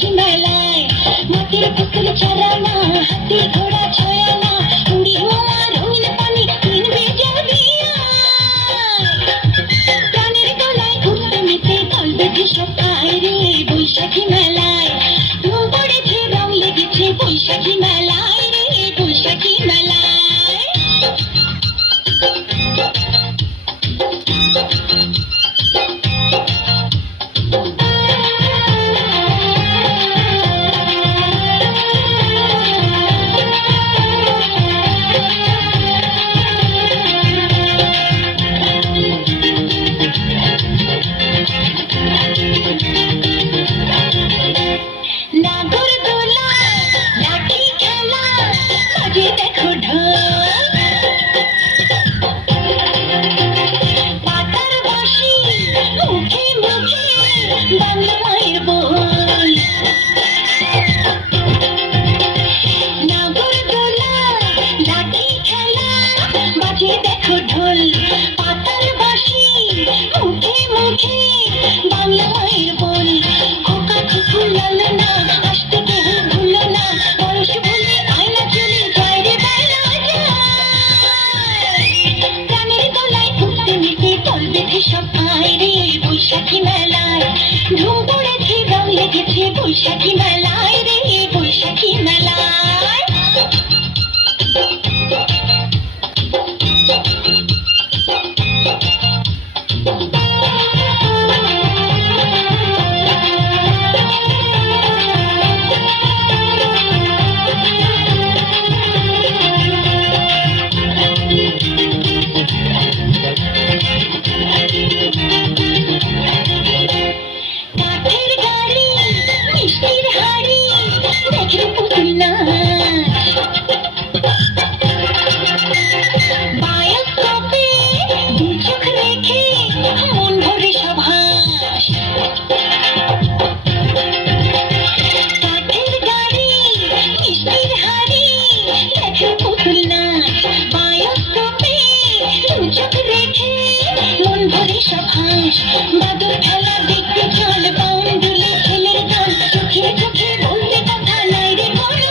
বৈশাখী মেলায় মাটির পুতুল চালানা হাতি ঘোড়া ছয়ানা উড়ি মামা রঙিন পানি কিনবে যাবি প্রাণের গলায় ঘুরতে মেতে দল বেঁধে সব খায় রে বৈশাখী মেলায় ধুম পড়েছে রং লেগেছে বৈশাখী মেলায় রে বৈশাখী মেলায় নাগরদোলা লাঠি খেলা বাজে দেখো ঢোল পাতার বাঁশি মুখে মুখে বাংলা মায়ের বল নাগরদোলা লাঠি খেলা বাজে দেখো ঢোল পাতার বাঁশি মুখে মুখে বাংলা মায়ের বল খোকা খুকু লালনা আসতে কেহ ভুলো না বয়স ভুলে আয়না চলে যায় রে বেলা যায় প্রাণের গলায় উঠতে মেতে দল বেঁধে সব আয় রে বৈশাখী মেলায় ধুম পড়েছে রং লেগেছে বৈশাখী মেলায় রে বৈশাখী মেলায় কাঠের গাড়ি মিষ্টির হাড়ি দেখে পুতুল নাচ বায়োস্কোপে দু চোখ রেখে মন ভরে সব হাস কাঠের গাড়ি মিষ্টির হাড়ি দেখে পুতুল নাচ বায়োস্কোপে দু চোখ রেখে মন ভরে সব হাস বাদর খেলা দেখতে চল পাউন দুলে ছেলের দল চোখে চোখে বলতে কথা নাই রে কোনো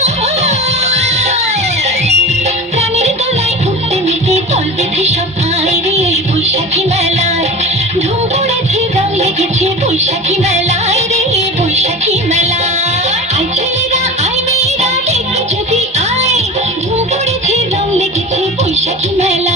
প্রাণের গলায় উঠতে মেতে দল বেঁধে সব আয় রে বৈশাখী মেলায় ধুম পড়েছে রং লেগেছে বৈশাখী মেলায় রে বৈশাখী মেলায় আয় ছেলেরা আয় মেয়েরা দেখতে যদি আয় ধুম পড়েছে রং লেগেছে বৈশাখী মেলায়